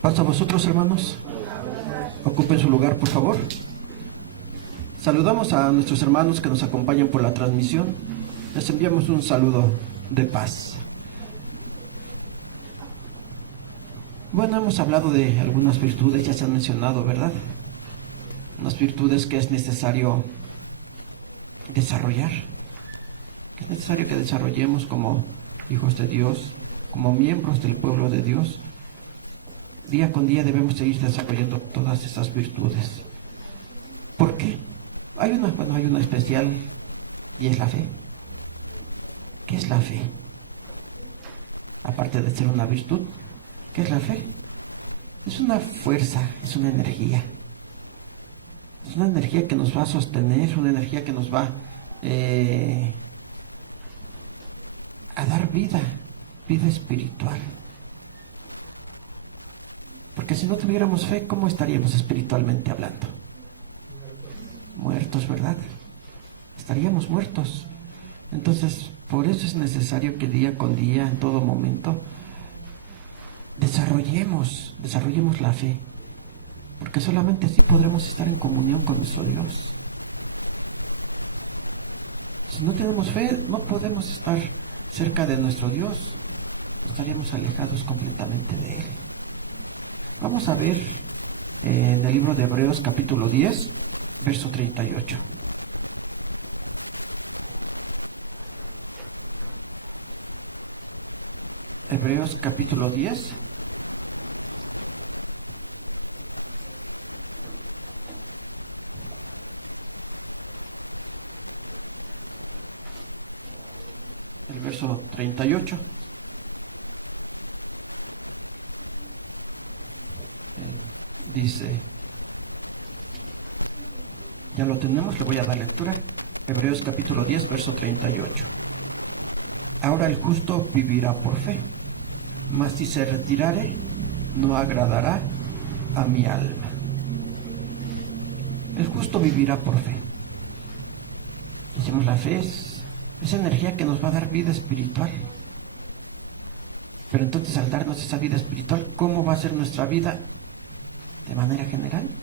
Paz a vosotros, hermanos. Ocupen su lugar, por favor. Saludamos a nuestros hermanos que nos acompañan por la transmisión. Les enviamos un saludo de paz. Bueno, hemos hablado de algunas virtudes, ya se han mencionado, ¿verdad? Unas virtudes que es necesario desarrollar, que es necesario que desarrollemos como hijos de Dios, como miembros del pueblo de Dios. Día con día debemos seguir desarrollando todas esas virtudes. ¿Por qué? Hay una especial, y es la fe. ¿Qué es la fe? Aparte de ser una virtud, ¿qué es la fe? Es una fuerza, es una energía. Es una energía que nos va a sostener, una energía que nos va a dar vida espiritual. Porque si no tuviéramos fe, ¿cómo estaríamos espiritualmente hablando? Muertos, ¿verdad? Estaríamos muertos. Entonces, por eso es necesario que día con día, en todo momento, desarrollemos la fe. Porque solamente así podremos estar en comunión con nuestro Dios. Si no tenemos fe, no podemos estar cerca de nuestro Dios. Estaríamos alejados completamente de Él. Vamos a ver en el libro de Hebreos capítulo 10, verso 38. Hebreos capítulo 10. El verso 38. Dice, ya lo tenemos, le voy a dar lectura. Hebreos capítulo 10, verso 38. Ahora el justo vivirá por fe, mas si se retirare, no agradará a mi alma. El justo vivirá por fe. Decimos, la fe es esa energía que nos va a dar vida espiritual. Pero entonces, al darnos esa vida espiritual, ¿cómo va a ser nuestra vida de manera general?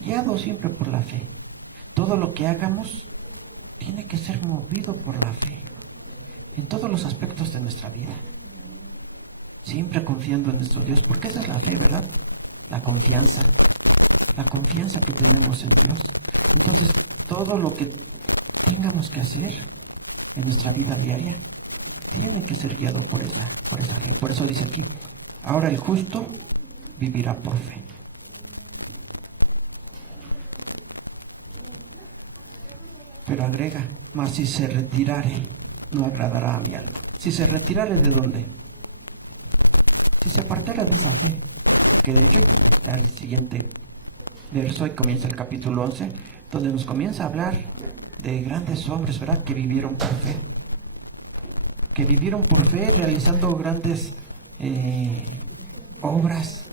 Guiado siempre por la fe. Todo lo que hagamos tiene que ser movido por la fe, en todos los aspectos de nuestra vida. Siempre confiando en nuestro Dios, porque esa es la fe, ¿verdad? La confianza que tenemos en Dios. Entonces, todo lo que tengamos que hacer en nuestra vida diaria tiene que ser guiado por esa fe. Por eso dice aquí, ahora el justo vivirá por fe. Pero agrega, mas si se retirare, no agradará a mi alma. Si se retirare, ¿de dónde? Si se apartara de esa fe, que de hecho está el siguiente verso y comienza el capítulo 11, donde nos comienza a hablar de grandes hombres, ¿verdad?, que vivieron por fe, realizando grandes obras,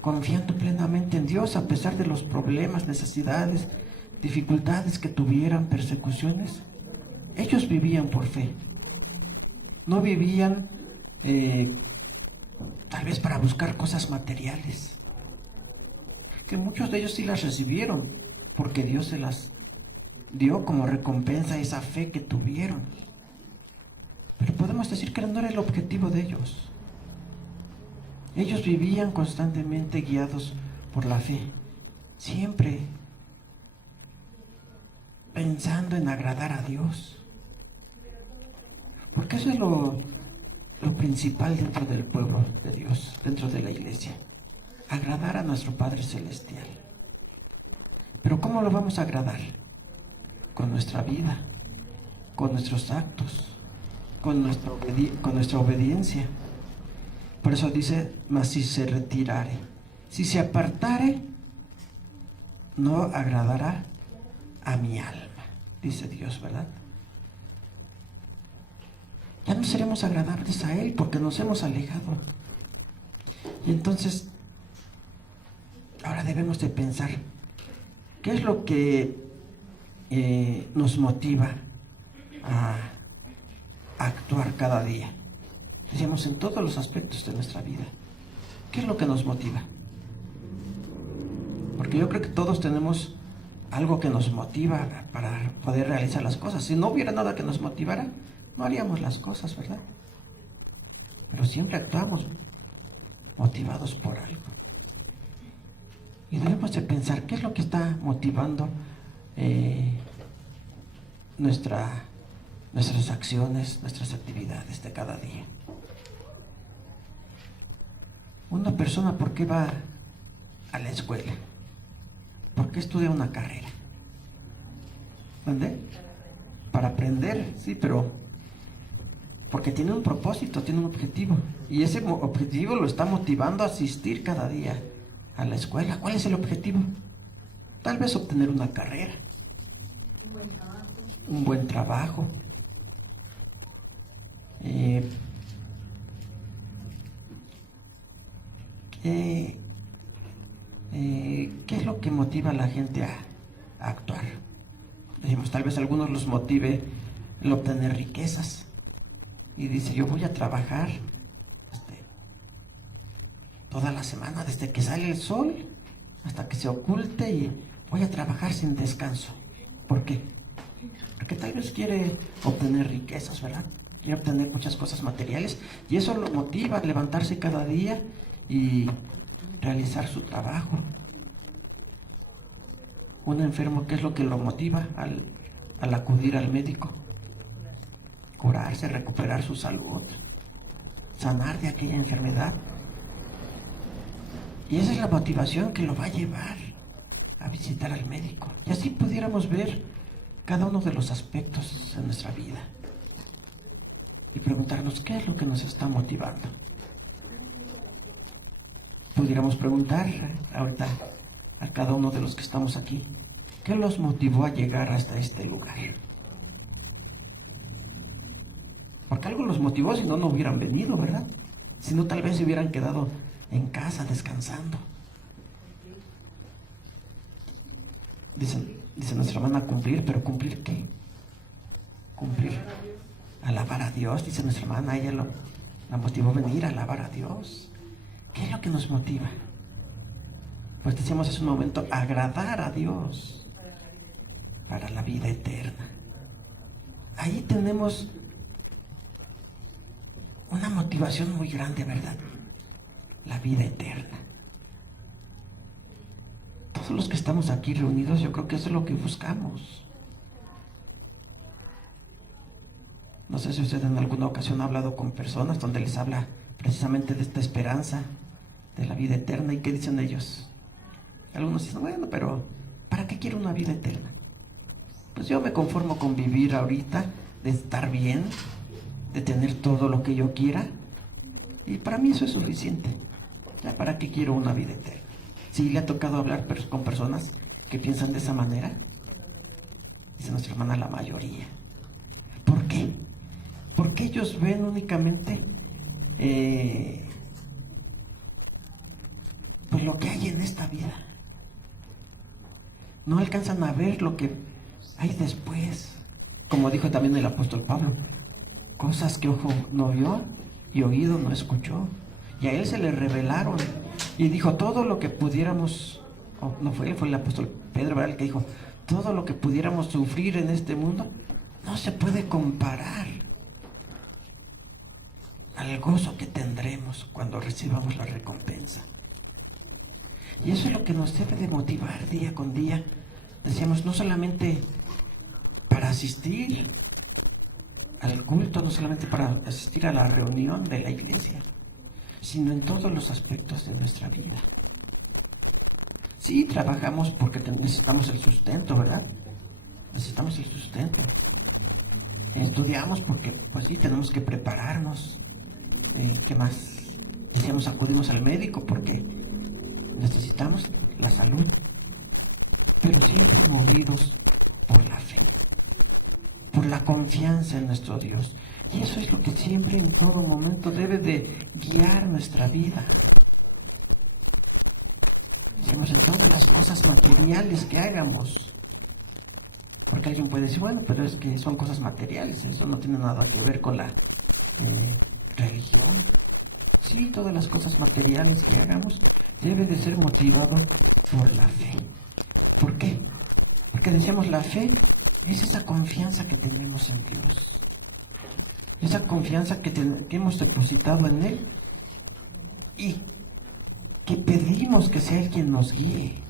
confiando plenamente en Dios a pesar de los problemas, necesidades, dificultades que tuvieran, persecuciones. Ellos vivían por fe. No vivían tal vez para buscar cosas materiales, que muchos de ellos sí las recibieron, porque Dios se las dio como recompensa a esa fe que tuvieron. Pero podemos decir que no era el objetivo de ellos. Ellos vivían constantemente guiados por la fe, siempre pensando en agradar a Dios. Porque eso es lo principal dentro del pueblo de Dios, dentro de la iglesia. Agradar a nuestro Padre Celestial. Pero ¿cómo lo vamos a agradar? Con nuestra vida, con nuestros actos, con nuestra obediencia. Por eso dice, mas si se retirare, si se apartare, no agradará a mi alma, dice Dios, ¿verdad? Ya no seremos agradables a Él porque nos hemos alejado. Y entonces, ahora debemos de pensar, ¿qué es lo que nos motiva a actuar cada día? Decíamos, en todos los aspectos de nuestra vida. ¿Qué es lo que nos motiva? Porque yo creo que todos tenemos algo que nos motiva para poder realizar las cosas. Si no hubiera nada que nos motivara, no haríamos las cosas, ¿verdad? Pero siempre actuamos motivados por algo. Y debemos de pensar qué es lo que está motivando nuestras acciones, nuestras actividades de cada día. Una persona, ¿por qué va a la escuela? ¿Por qué estudia una carrera? ¿Dónde? Para aprender, sí, pero porque tiene un propósito, tiene un objetivo. Y ese objetivo lo está motivando a asistir cada día a la escuela. ¿Cuál es el objetivo? Tal vez obtener una carrera, un buen trabajo. ¿Qué es lo que motiva a la gente a actuar? Decimos, tal vez a algunos los motive el obtener riquezas. Y dice, yo voy a trabajar toda la semana, desde que sale el sol hasta que se oculte, y voy a trabajar sin descanso. ¿Por qué? Porque tal vez quiere obtener riquezas, ¿verdad? Quiere obtener muchas cosas materiales, y eso lo motiva a levantarse cada día y realizar su trabajo. Un enfermo, ¿qué es lo que lo motiva al acudir al médico? Curarse, recuperar su salud, sanar de aquella enfermedad. Y esa es la motivación que lo va a llevar a visitar al médico. Y así pudiéramos ver cada uno de los aspectos de nuestra vida y preguntarnos qué es lo que nos está motivando. Pudiéramos preguntar ahorita a cada uno de los que estamos aquí, ¿qué los motivó a llegar hasta este lugar? Porque algo los motivó, si no, no hubieran venido, ¿verdad? Si no, tal vez se hubieran quedado en casa descansando. Dice nuestra hermana, cumplir, pero ¿cumplir qué? Cumplir, alabar a Dios, dice nuestra hermana, ella la motivó a venir a alabar a Dios. ¿Qué es lo que nos motiva? Pues decíamos hace un momento, agradar a Dios para la vida eterna. Ahí tenemos una motivación muy grande, ¿verdad? La vida eterna. Todos los que estamos aquí reunidos, yo creo que eso es lo que buscamos. No sé si usted en alguna ocasión ha hablado con personas donde les habla precisamente de esta esperanza de la vida eterna, y ¿qué dicen ellos? Algunos dicen, bueno, pero ¿para qué quiero una vida eterna? Pues yo me conformo con vivir ahorita, de estar bien, de tener todo lo que yo quiera, y para mí eso es suficiente. ¿Ya para qué quiero una vida eterna? Sí, le ha tocado hablar con personas que piensan de esa manera. Dice nuestra hermana, la mayoría. ¿Por qué? Porque ellos ven únicamente pues lo que hay en esta vida. No alcanzan a ver lo que hay después. Como dijo también el apóstol Pablo, cosas que ojo no vio y oído no escuchó. Y a él se le revelaron. Y dijo, todo lo que pudiéramos, no fue él, fue el apóstol Pedro, ¿verdad?, el que dijo, todo lo que pudiéramos sufrir en este mundo no se puede comparar al gozo que tendremos cuando recibamos la recompensa. Y eso es lo que nos debe de motivar día con día. Decíamos, no solamente para asistir al culto, no solamente para asistir a la reunión de la iglesia, sino en todos los aspectos de nuestra vida. Sí, trabajamos porque necesitamos el sustento, ¿verdad? Necesitamos el sustento. Estudiamos porque, pues sí, tenemos que prepararnos. ¿Qué más? Decíamos, acudimos al médico porque necesitamos la salud. Pero siempre movidos por la fe, por la confianza en nuestro Dios. Y eso es lo que siempre, en todo momento, debe de guiar nuestra vida. Decimos, en todas las cosas materiales que hagamos. Porque alguien puede decir, bueno, pero es que son cosas materiales, eso no tiene nada que ver con la religión. Sí, todas las cosas materiales que hagamos debe de ser motivado por la fe. ¿Por qué? Porque decíamos, la fe es esa confianza que tenemos en Dios. Esa confianza que hemos depositado en Él y que pedimos que sea Él quien nos guíe.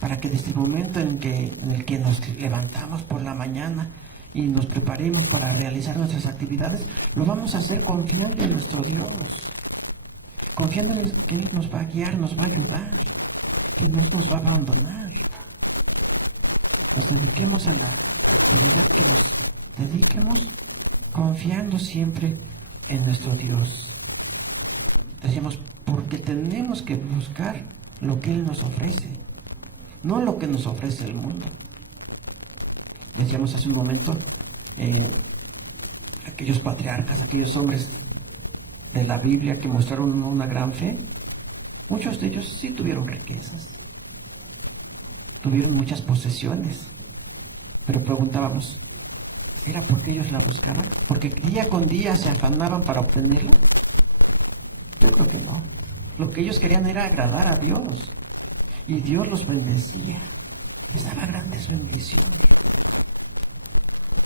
Para que desde el momento en el que nos levantamos por la mañana y nos preparemos para realizar nuestras actividades, lo vamos a hacer confiando en nuestro Dios, confiando en que Él nos va a guiar, nos va a ayudar, que no nos va a abandonar. Nos dediquemos a la actividad que nos dediquemos, confiando siempre en nuestro Dios. Decíamos, porque tenemos que buscar lo que Él nos ofrece, no lo que nos ofrece el mundo. Decíamos hace un momento, aquellos patriarcas, aquellos hombres de la Biblia que mostraron una gran fe, muchos de ellos sí tuvieron riquezas, tuvieron muchas posesiones, pero preguntábamos, ¿era porque ellos la buscaban? ¿Porque día con día se afanaban para obtenerla? Yo creo que no. Lo que ellos querían era agradar a Dios, y Dios los bendecía, les daba grandes bendiciones.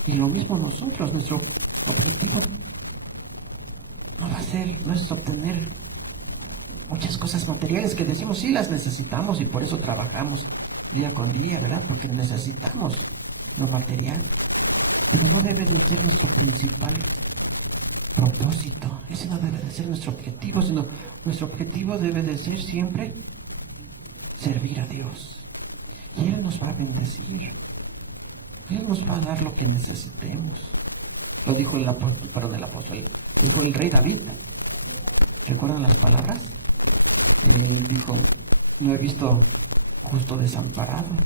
Y lo mismo nosotros, nuestro objetivo no es obtener muchas cosas materiales que decimos, sí las necesitamos y por eso trabajamos día con día, ¿verdad? Porque necesitamos lo material. Pero no debe de ser nuestro principal propósito. Ese no debe de ser nuestro objetivo, sino nuestro objetivo debe de ser siempre servir a Dios. Y Él nos va a bendecir. Él nos va a dar lo que necesitemos. Lo dijo el apóstol, dijo el rey David. ¿Recuerdan las palabras? Él dijo, no he visto justo desamparado,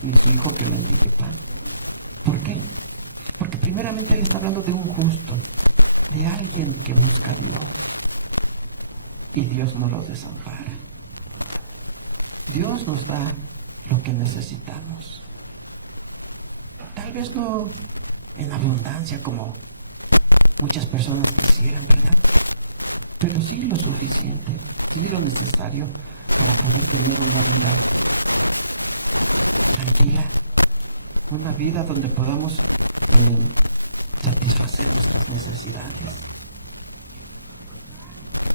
ni su hijo que mendigue pan. ¿Por qué? Porque primeramente Él está hablando de un justo, de alguien que busca a Dios. Y Dios no lo desampara. Dios nos da lo que necesitamos. Tal vez no en abundancia como muchas personas quisieran, ¿verdad? Pero sí lo suficiente, sí lo necesario para poder tener una vida tranquila, una vida donde podamos satisfacer nuestras necesidades.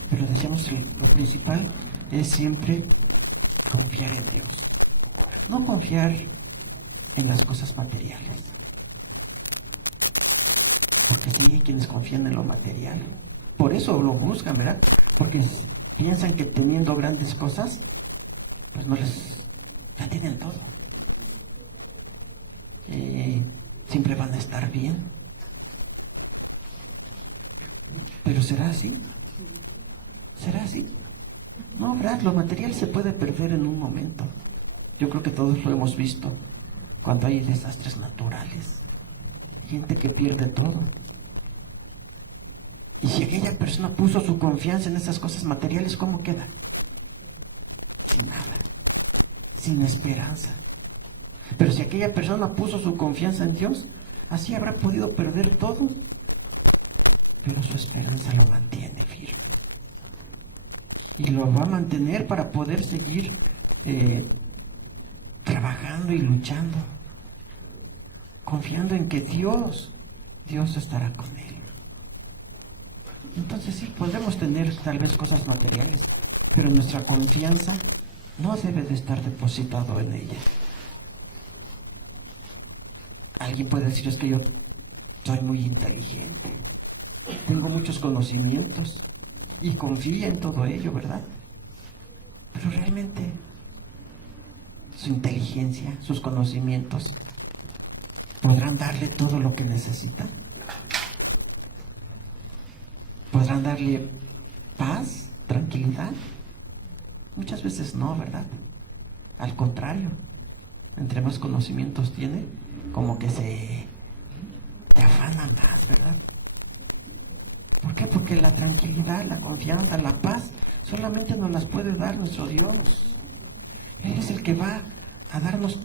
Pero decíamos, lo principal es siempre confiar en Dios, no confiar en las cosas materiales, porque sí hay quienes confían en lo material, por eso lo buscan, ¿verdad? Porque piensan que teniendo grandes cosas, pues ya tienen todo, siempre van a estar bien. Pero ¿será así? ¿Será así? No, ¿verdad? Lo material se puede perder en un momento. Yo creo que todos lo hemos visto cuando hay desastres naturales, gente que pierde todo. Y si aquella persona puso su confianza en esas cosas materiales, ¿cómo queda? Sin nada, sin esperanza. Pero si aquella persona puso su confianza en Dios, así habrá podido perder todo, pero su esperanza lo mantiene firme. Y lo va a mantener para poder seguir trabajando y luchando, confiando en que Dios estará con él. Entonces sí, podemos tener tal vez cosas materiales, pero nuestra confianza no debe de estar depositado en ella. Alguien puede decir, es que yo soy muy inteligente, tengo muchos conocimientos y confía en todo ello, ¿verdad? Pero realmente su inteligencia, sus conocimientos, ¿podrán darle todo lo que necesita? ¿Podrán darle paz, tranquilidad? Muchas veces no, ¿verdad? Al contrario, entre más conocimientos tiene, como que se afana más, ¿verdad? ¿Por qué? Porque la tranquilidad, la confianza, la paz, solamente nos las puede dar nuestro Dios. Él es el que va a darnos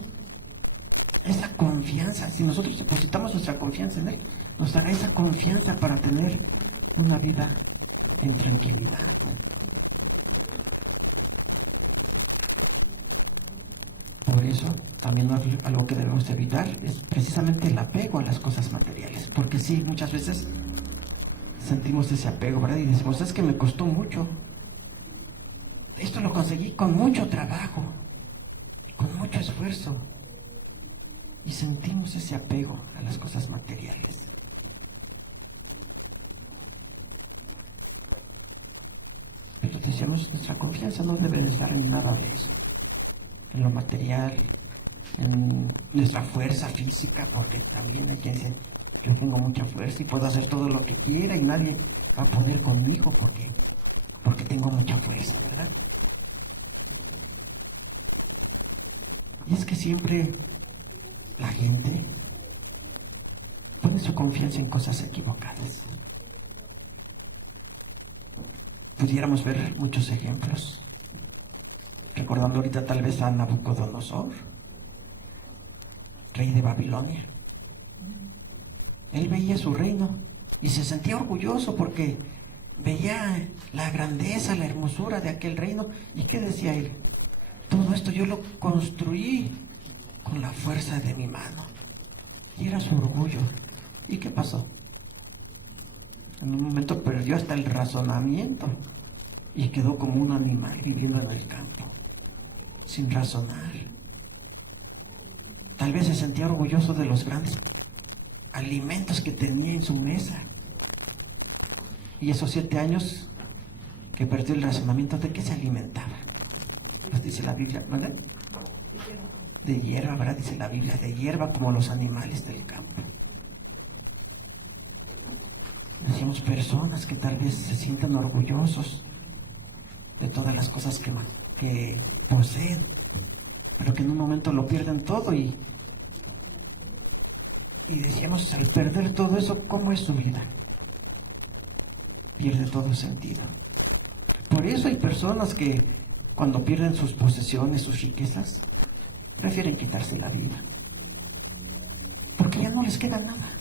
esa confianza. Si nosotros depositamos nuestra confianza en Él, nos dará esa confianza para tener una vida en tranquilidad. Por eso, también algo que debemos evitar es precisamente el apego a las cosas materiales. Porque sí, muchas veces sentimos ese apego, ¿verdad? Y decimos, es que me costó mucho. Esto lo conseguí con mucho trabajo, con mucho esfuerzo. Y sentimos ese apego a las cosas materiales. Pero decíamos, nuestra confianza no debe de estar en nada de eso. En lo material, en nuestra fuerza física, porque también hay quien dice, yo tengo mucha fuerza y puedo hacer todo lo que quiera y nadie va a poder conmigo porque tengo mucha fuerza, ¿verdad? Y es que siempre la gente pone su confianza en cosas equivocadas. Pudiéramos ver muchos ejemplos, recordando ahorita tal vez a Nabucodonosor, rey de Babilonia. Él veía su reino y se sentía orgulloso porque veía la grandeza, la hermosura de aquel reino. ¿Y qué decía él? Todo esto yo lo construí con la fuerza de mi mano. Y era su orgullo. ¿Y qué pasó? En un momento perdió hasta el razonamiento y quedó como un animal viviendo en el campo, sin razonar. Tal vez se sentía orgulloso de los grandes alimentos que tenía en su mesa. Y esos 7 años que perdió el razonamiento, ¿de qué se alimentaba? Pues dice la Biblia, ¿verdad? De hierba, ¿verdad? Dice la Biblia, de hierba como los animales del campo. Decimos personas que tal vez se sientan orgullosos de todas las cosas que poseen, pero que en un momento lo pierden todo y decíamos, al perder todo eso, ¿cómo es su vida? Pierde todo sentido. Por eso hay personas que cuando pierden sus posesiones, sus riquezas, prefieren quitarse la vida, porque ya no les queda nada.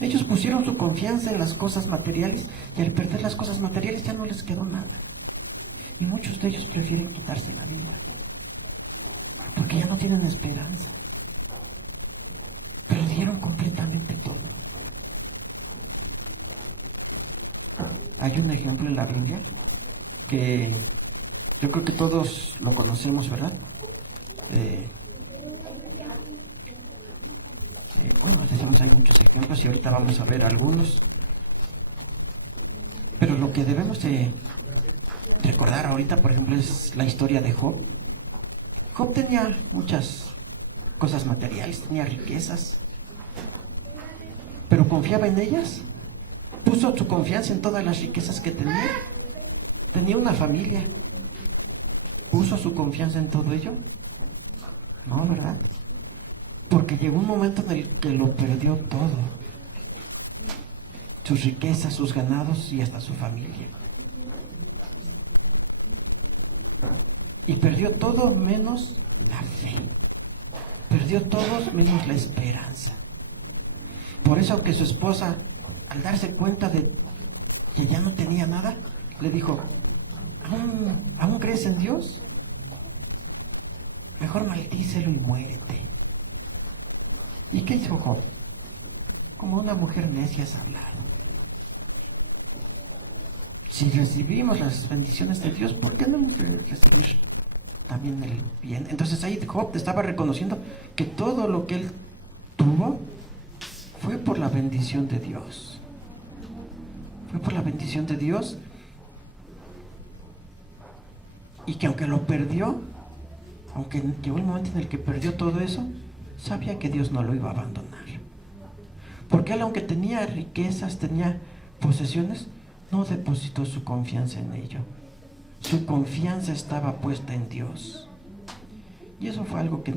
Ellos pusieron su confianza en las cosas materiales y al perder las cosas materiales ya no les quedó nada. Y muchos de ellos prefieren quitarse la vida, porque ya no tienen esperanza. Perdieron completamente todo. Hay un ejemplo en la Biblia que yo creo que todos lo conocemos, ¿verdad? Bueno, decimos, hay muchos ejemplos y ahorita vamos a ver algunos. Pero lo que debemos de recordar ahorita, por ejemplo, es la historia de Job. Job tenía muchas cosas materiales, tenía riquezas, pero confiaba en ellas. Puso su confianza en todas las riquezas que tenía. Tenía una familia. ¿Puso su confianza en todo ello? No, ¿verdad? Porque llegó un momento en el que lo perdió todo. Sus riquezas, sus ganados y hasta su familia. Y perdió todo menos la fe. Perdió todo menos la esperanza. Por eso que su esposa, al darse cuenta de que ya no tenía nada, le dijo, ¿Aún crees en Dios? Mejor maldícelo y muérete. ¿Y qué hizo Job? Como una mujer necia has hablado. Si recibimos las bendiciones de Dios, ¿por qué no recibir también el bien? Entonces ahí Job estaba reconociendo que todo lo que él tuvo fue por la bendición de Dios. Fue por la bendición de Dios. Y que aunque lo perdió, aunque llegó el momento en el que perdió todo eso, sabía que Dios no lo iba a abandonar. Porque él, aunque tenía riquezas, tenía posesiones, no depositó su confianza en ello. Su confianza estaba puesta en Dios. Y eso fue algo que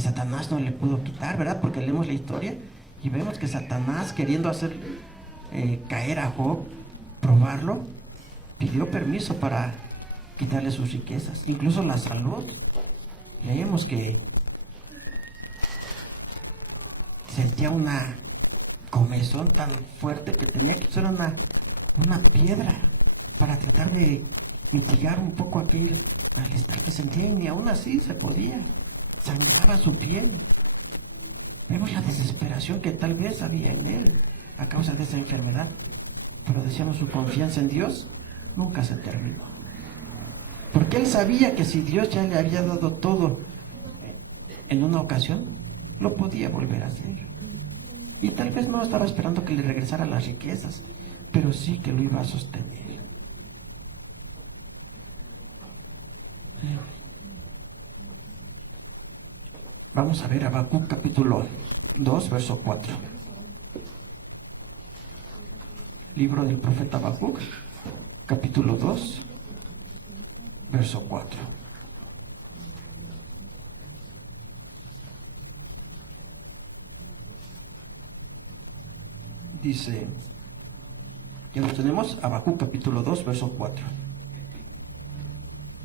Satanás no le pudo quitar, ¿verdad? Porque leemos la historia y vemos que Satanás, queriendo hacer caer a Job, probarlo, pidió permiso para quitarle sus riquezas, incluso la salud. Leemos que sentía una comezón tan fuerte que tenía que usar una piedra para tratar de mitigar un poco aquel malestar que sentía, y ni aún así se podía. Sangraba su piel. Vemos la desesperación que tal vez había en él a causa de esa enfermedad. Pero decíamos, su confianza en Dios nunca se terminó. Porque él sabía que si Dios ya le había dado todo en una ocasión, lo podía volver a hacer. Y tal vez no estaba esperando que le regresara las riquezas, pero sí que lo iba a sostener. Vamos a ver Habacuc capítulo 2, verso 4. Libro del profeta Habacuc, capítulo 2, verso 4. Dice, ya lo tenemos, Habacuc capítulo 2, verso 4.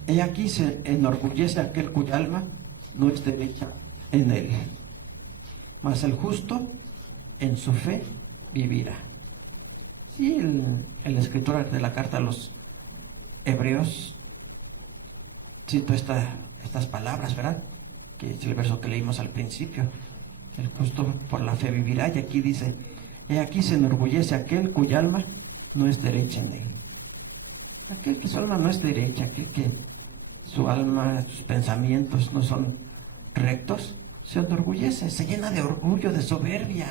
He aquí se enorgullece aquel cuya alma no es derecha en él, mas el justo en su fe vivirá. Sí, el escritor de la carta a los Hebreos citó estas palabras, ¿verdad? Que es el verso que leímos al principio. El justo por la fe vivirá, y aquí dice, he aquí se enorgullece aquel cuya alma no es derecha en él. Aquel que su alma no es derecha, aquel que su alma, sus pensamientos no son rectos, se enorgullece, se llena de orgullo, de soberbia,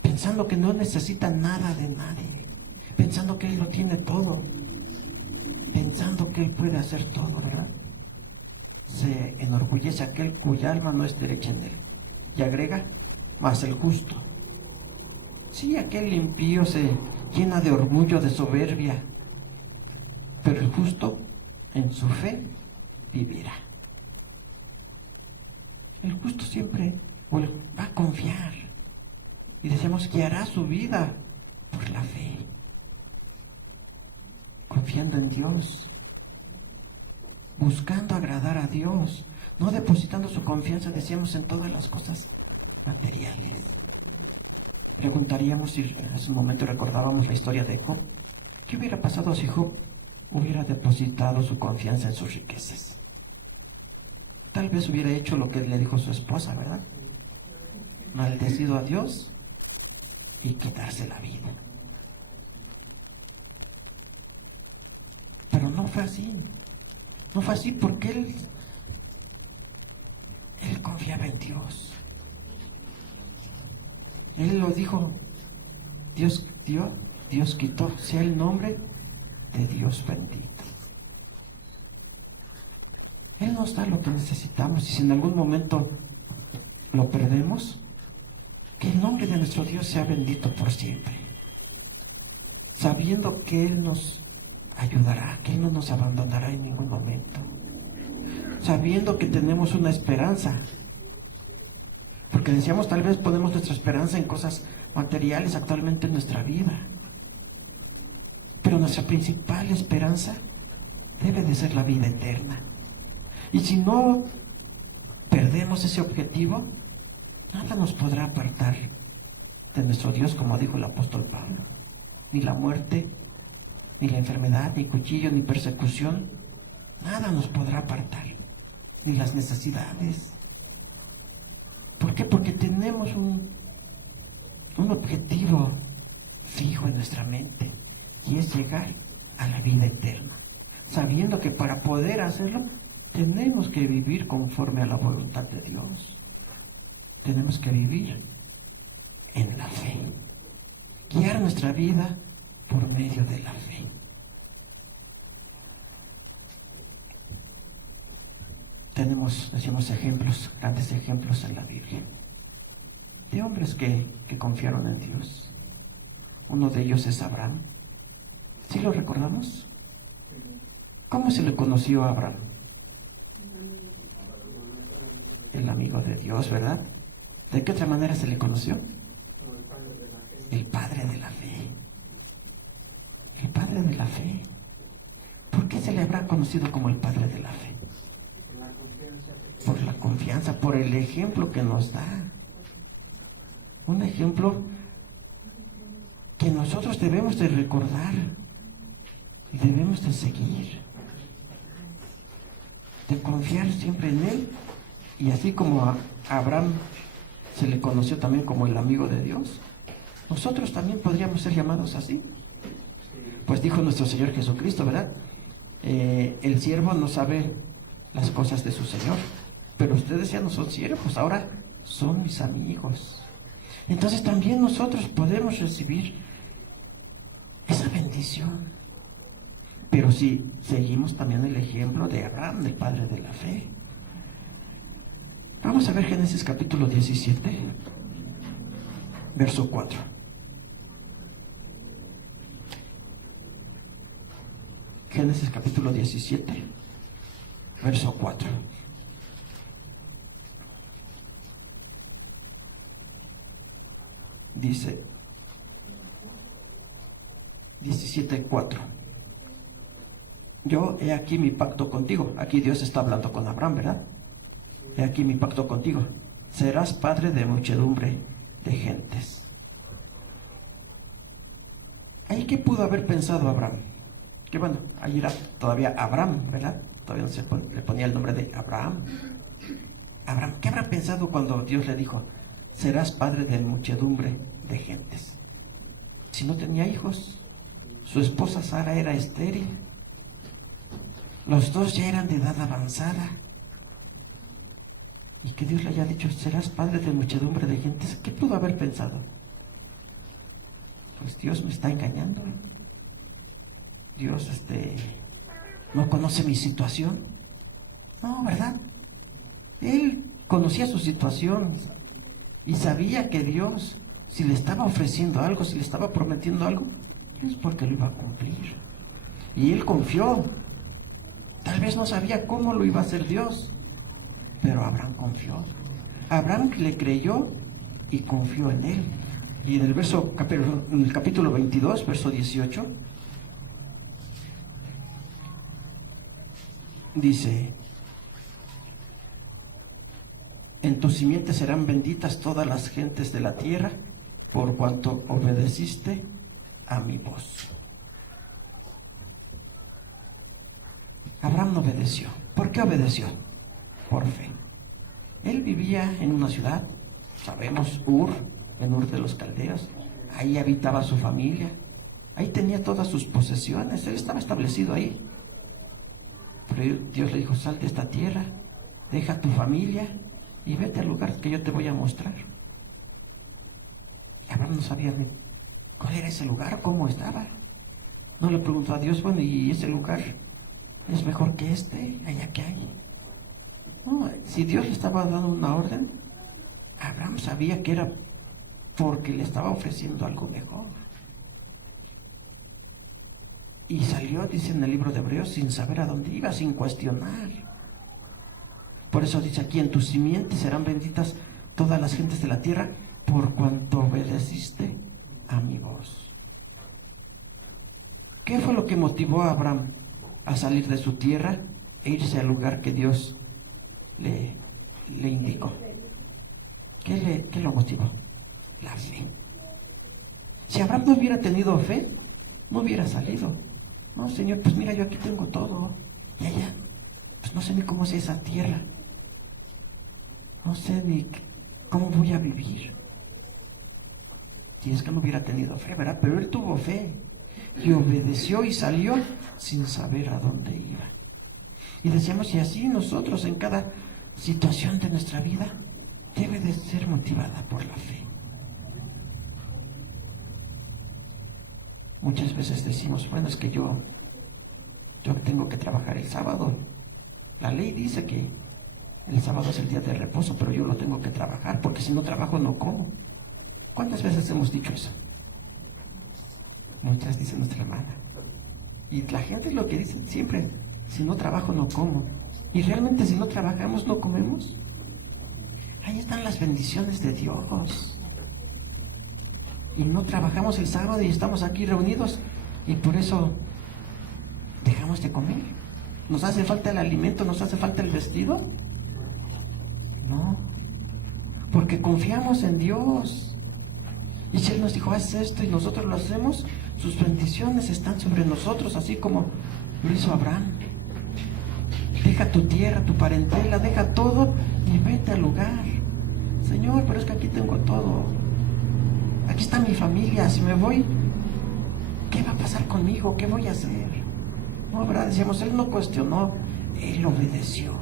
pensando que no necesita nada de nadie, pensando que él lo tiene todo, pensando que él puede hacer todo, ¿verdad? Se enorgullece aquel cuya alma no es derecha en él. Y agrega, mas el justo. Sí, aquel impío se llena de orgullo, de soberbia, pero el justo en su fe vivirá. El justo siempre va a confiar, y decimos que hará su vida por la fe, confiando en Dios, buscando agradar a Dios, no depositando su confianza, decíamos, en todas las cosas materiales. Preguntaríamos, si en ese momento recordábamos la historia de Job, ¿qué hubiera pasado si Job hubiera depositado su confianza en sus riquezas? Tal vez hubiera hecho lo que le dijo su esposa, ¿verdad? Maldecido a Dios y quitarse la vida. Pero no fue así. No fue así porque él confiaba en Dios. Él lo dijo, Dios dio, Dios quitó, sea el nombre de Dios bendito. Él nos da lo que necesitamos, y si en algún momento lo perdemos, que el nombre de nuestro Dios sea bendito por siempre, sabiendo que Él nos ayudará, que Él no nos abandonará en ningún momento, sabiendo que tenemos una esperanza, porque decíamos, tal vez ponemos nuestra esperanza en cosas materiales actualmente en nuestra vida, pero nuestra principal esperanza debe de ser la vida eterna. Y si no perdemos ese objetivo, nada nos podrá apartar de nuestro Dios, como dijo el apóstol Pablo. Ni la muerte, ni la enfermedad, ni cuchillo, ni persecución, nada nos podrá apartar, ni las necesidades. ¿Por qué? Porque tenemos un objetivo fijo en nuestra mente, y es llegar a la vida eterna, sabiendo que para poder hacerlo tenemos que vivir conforme a la voluntad de Dios. Tenemos que vivir en la fe, guiar nuestra vida por medio de la fe. Decimos ejemplos, grandes ejemplos en la Biblia, de hombres que confiaron en Dios. Uno de ellos es Abraham. ¿Sí lo recordamos? ¿Cómo se le conoció a Abraham? El amigo de Dios, ¿verdad? ¿De qué otra manera se le conoció? El padre de la fe. El padre de la fe. ¿Por qué se le habrá conocido como el padre de la fe? Por la confianza, por el ejemplo que nos da. Un ejemplo que nosotros debemos de recordar y debemos de seguir, de confiar siempre en Él. Y así como a Abraham se le conoció también como el amigo de Dios, nosotros también podríamos ser llamados así. Pues dijo nuestro Señor Jesucristo, ¿verdad? El siervo no sabe las cosas de su Señor, pero ustedes ya no son siervos, ahora son mis amigos. Entonces también nosotros podemos recibir esa bendición. Pero si seguimos también el ejemplo de Abraham, del padre de la fe. Vamos a ver Génesis capítulo 17, verso 4. Génesis capítulo 17, verso 4. Dice 17:4. Yo he aquí mi pacto contigo. Aquí Dios está hablando con Abraham, ¿verdad? He aquí mi pacto contigo. Serás padre de muchedumbre de gentes. ¿Ahí qué pudo haber pensado Abraham? Que bueno, ahí era todavía Abraham, ¿verdad? Todavía no le ponía el nombre de Abraham. Abraham, ¿qué habrá pensado cuando Dios le dijo, serás padre de muchedumbre de gentes? Si no tenía hijos, su esposa Sara era estéril, los dos ya eran de edad avanzada, y que Dios le haya dicho, serás padre de muchedumbre de gentes, ¿qué pudo haber pensado? Pues Dios me está engañando. Dios no conoce mi situación. No, ¿verdad? Él conocía su situación y sabía que Dios, si le estaba ofreciendo algo, si le estaba prometiendo algo, es porque lo iba a cumplir. Y él confió. Tal vez no sabía cómo lo iba a hacer Dios, pero Abraham confió. Abraham le creyó y confió en él. Y en el capítulo 22, verso 18, dice, en tu simiente serán benditas todas las gentes de la tierra, por cuanto obedeciste a mi voz. Abraham no obedeció. ¿Por qué obedeció? Por fe. Él vivía en una ciudad, sabemos, en Ur de los Caldeos. Ahí habitaba su familia, ahí tenía todas sus posesiones, él estaba establecido ahí. Pero Dios le dijo, sal de esta tierra, deja tu familia y vete al lugar que yo te voy a mostrar. Y Abraham no sabía cuál era ese lugar, cómo estaba. No le preguntó a Dios, bueno, ¿y ese lugar es mejor que allá que hay? No, si Dios le estaba dando una orden, Abraham sabía que era porque le estaba ofreciendo algo mejor. Y salió, dice en el libro de Hebreos, sin saber a dónde iba, sin cuestionar. Por eso dice aquí, en tu simiente serán benditas todas las gentes de la tierra, por cuanto obedeciste a mi voz. ¿Qué fue lo que motivó a Abraham a salir de su tierra e irse al lugar que Dios le indicó? ¿Qué lo motivó? La fe. Si Abraham no hubiera tenido fe, no hubiera salido. No, Señor, pues mira, yo aquí tengo todo. Y allá, pues no sé ni cómo es esa tierra. No sé ni cómo voy a vivir. Si es que no hubiera tenido fe, ¿verdad? Pero él tuvo fe. Y obedeció y salió sin saber a dónde iba. Y decíamos, y así nosotros en cada situación de nuestra vida debe de ser motivada por la fe. Muchas veces decimos, bueno, es que yo tengo que trabajar el sábado. La ley dice que el sábado es el día de reposo, pero yo lo tengo que trabajar, porque si no trabajo no como. ¿Cuántas veces hemos dicho eso? Muchas, dice nuestra hermana. Y la gente es lo que dice siempre, si no trabajo no como. Y realmente si no trabajamos no comemos. Ahí están las bendiciones de Dios. Y no trabajamos el sábado y estamos aquí reunidos y por eso dejamos de comer. ¿Nos hace falta el alimento? ¿Nos hace falta el vestido? No, porque confiamos en Dios. Y si Él nos dijo, haz esto, y nosotros lo hacemos, sus bendiciones están sobre nosotros, así como lo hizo Abraham. Deja tu tierra, tu parentela, deja todo y vete al lugar. Señor, pero es que aquí tengo todo. Aquí está mi familia. Si me voy, ¿qué va a pasar conmigo? ¿Qué voy a hacer? No, ¿verdad? Decíamos, Él no cuestionó, Él obedeció.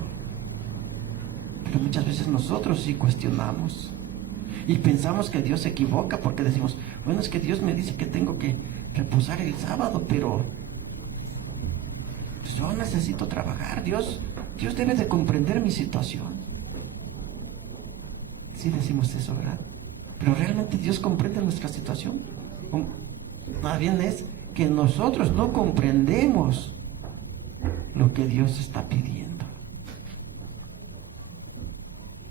Pero muchas veces nosotros sí cuestionamos. Y pensamos que Dios se equivoca porque decimos, bueno, es que Dios me dice que tengo que reposar el sábado, pero pues yo necesito trabajar. Dios debe de comprender mi situación. Sí decimos eso, ¿verdad? Pero realmente Dios comprende nuestra situación. Más bien es que nosotros no comprendemos lo que Dios está pidiendo.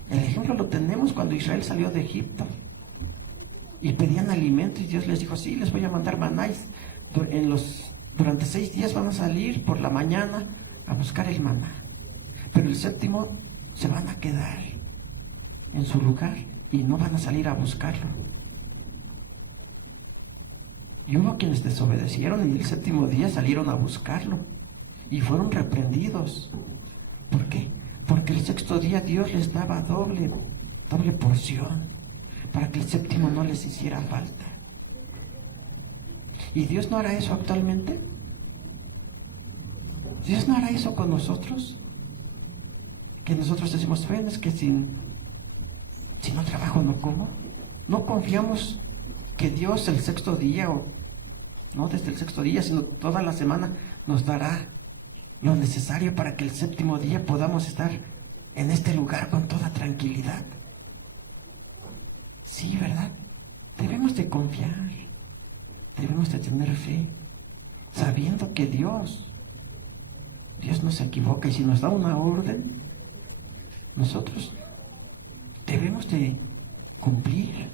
El ejemplo lo tenemos cuando Israel salió de Egipto y pedían alimento y Dios les dijo, sí, les voy a mandar maná. Durante 6 días van a salir por la mañana a buscar el maná, pero el séptimo se van a quedar en su lugar y no van a salir a buscarlo. Y hubo quienes desobedecieron y el séptimo día salieron a buscarlo y fueron reprendidos. ¿Por qué? Porque el sexto día Dios les daba doble porción para que el séptimo no les hiciera falta. ¿Y Dios no hará eso actualmente? ¿Dios no hará eso con nosotros? Que nosotros decimos, ven, es que si no trabajo no como. No confiamos que Dios el sexto día, o no desde el sexto día, sino toda la semana, nos dará lo necesario para que el séptimo día podamos estar en este lugar con toda tranquilidad. Sí, ¿verdad? Debemos de confiar, debemos de tener fe, sabiendo que Dios no se equivoca, y si nos da una orden, nosotros debemos de cumplir.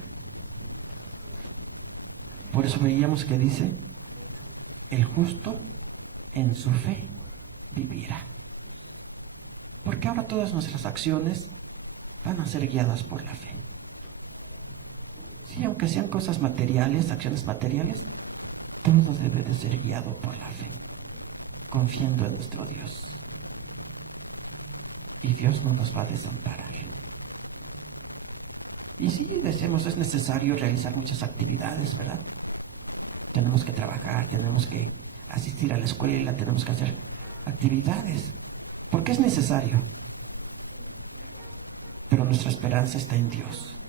Por eso veíamos que dice, el justo en su fe vivirá. Porque ahora todas nuestras acciones van a ser guiadas por la fe. Sí, aunque sean cosas materiales, acciones materiales, todo debe de ser guiado por la fe, confiando en nuestro Dios. Y Dios no nos va a desamparar. Y sí, decimos, es necesario realizar muchas actividades, ¿verdad? Tenemos que trabajar, tenemos que asistir a la escuela, tenemos que hacer actividades, porque es necesario. Pero nuestra esperanza está en Dios,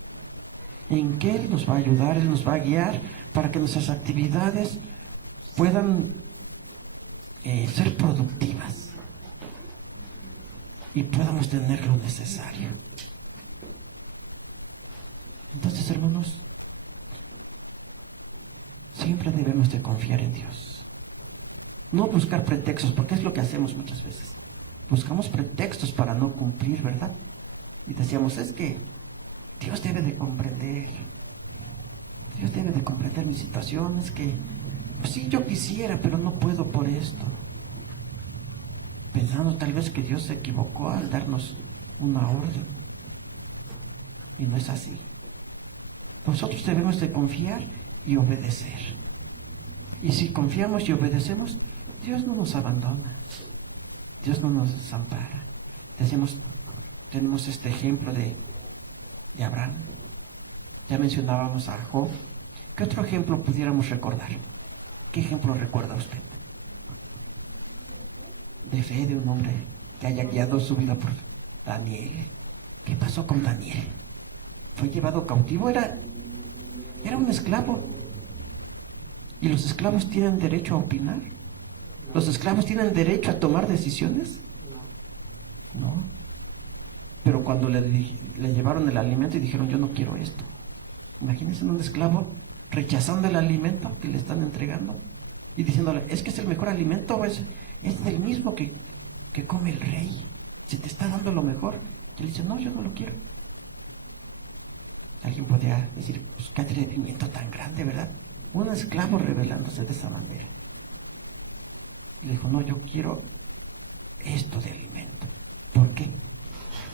en que Él nos va a ayudar, Él nos va a guiar para que nuestras actividades puedan ser productivas y podamos tener lo necesario. Entonces, hermanos, siempre debemos de confiar en Dios. No buscar pretextos, porque es lo que hacemos muchas veces. Buscamos pretextos para no cumplir, ¿verdad? Y decíamos, es que Dios debe de comprender. Dios debe de comprender mi situación. Es que, pues sí, yo quisiera, pero no puedo por esto. Pensando tal vez que Dios se equivocó al darnos una orden. Y no es así. Nosotros debemos de confiar y obedecer. Y si confiamos y obedecemos, Dios no nos abandona. Dios no nos desampara. Tenemos este ejemplo de Abraham. Ya mencionábamos a Job. ¿Qué otro ejemplo pudiéramos recordar? ¿Qué ejemplo recuerda usted? De fe de un hombre que haya guiado su vida por Daniel. ¿Qué pasó con Daniel? Fue llevado cautivo, era un esclavo. ¿Y los esclavos tienen derecho a opinar? ¿Los esclavos tienen derecho a tomar decisiones? No. Pero cuando le llevaron el alimento y dijeron, yo no quiero esto. Imagínense un esclavo rechazando el alimento que le están entregando y diciéndole, es que es el mejor alimento, es el mismo que come el rey. Se te está dando lo mejor. Y él dice, no, yo no lo quiero. Alguien podría decir, pues qué atrevimiento tan grande, ¿verdad? Un esclavo rebelándose de esa manera. Y le dijo, no, yo quiero esto de alimento. ¿Por qué?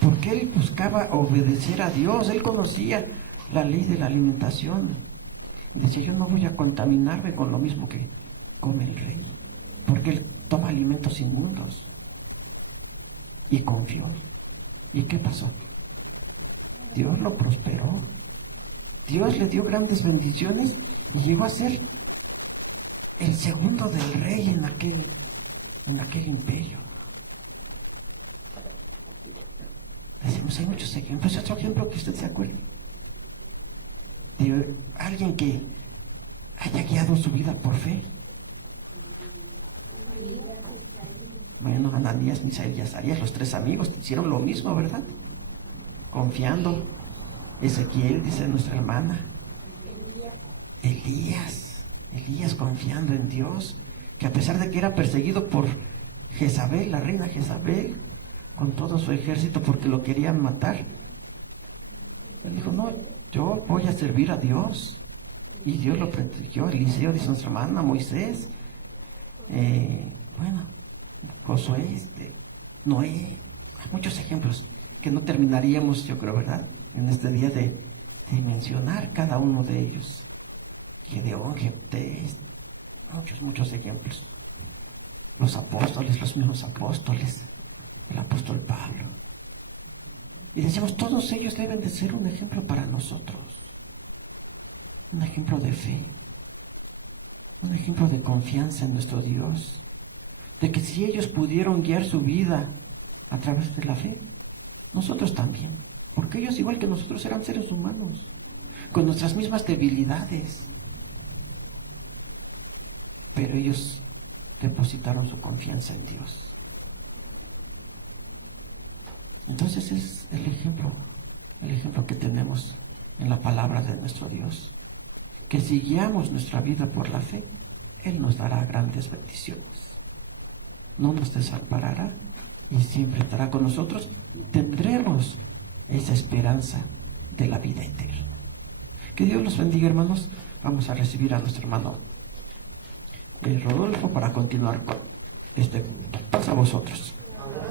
Porque él buscaba obedecer a Dios. Él conocía la ley de la alimentación. Y decía, yo no voy a contaminarme con lo mismo que come el rey, porque él toma alimentos inmundos. Y confió. ¿Y qué pasó? Dios lo prosperó. Dios le dio grandes bendiciones y llegó a ser el segundo del rey en aquel imperio. Decimos, hay muchos ejemplos. Otro ejemplo que usted se acuerde de alguien que haya guiado su vida por fe. Bueno, Ananías, Misael y Azarías, los tres amigos, hicieron lo mismo, ¿verdad? Confiando. Ezequiel, dice nuestra hermana. Elías confiando en Dios, que a pesar de que era perseguido por Jezabel, la reina Jezabel, con todo su ejército porque lo querían matar, él dijo, no, yo voy a servir a Dios. Y Dios lo protegió. Eliseo, dice nuestra hermana, Moisés, Josué, Noé. Hay muchos ejemplos que no terminaríamos, yo creo, ¿verdad?, en este día de mencionar cada uno de ellos. Gedeón, Jefté, muchos ejemplos. Los apóstoles, los mismos apóstoles, el apóstol Pablo. Y decimos, todos ellos deben de ser un ejemplo para nosotros. Un ejemplo de fe. Un ejemplo de confianza en nuestro Dios. De que si ellos pudieron guiar su vida a través de la fe, nosotros también. Porque ellos, igual que nosotros, eran seres humanos, con nuestras mismas debilidades. Pero ellos depositaron su confianza en Dios. Entonces es el ejemplo que tenemos en la palabra de nuestro Dios. Que si guiamos nuestra vida por la fe, Él nos dará grandes bendiciones. No nos desamparará y siempre estará con nosotros. Tendremos esa esperanza de la vida eterna. Que Dios los bendiga, hermanos. Vamos a recibir a nuestro hermano Rodolfo para continuar con este. Pasa a vosotros.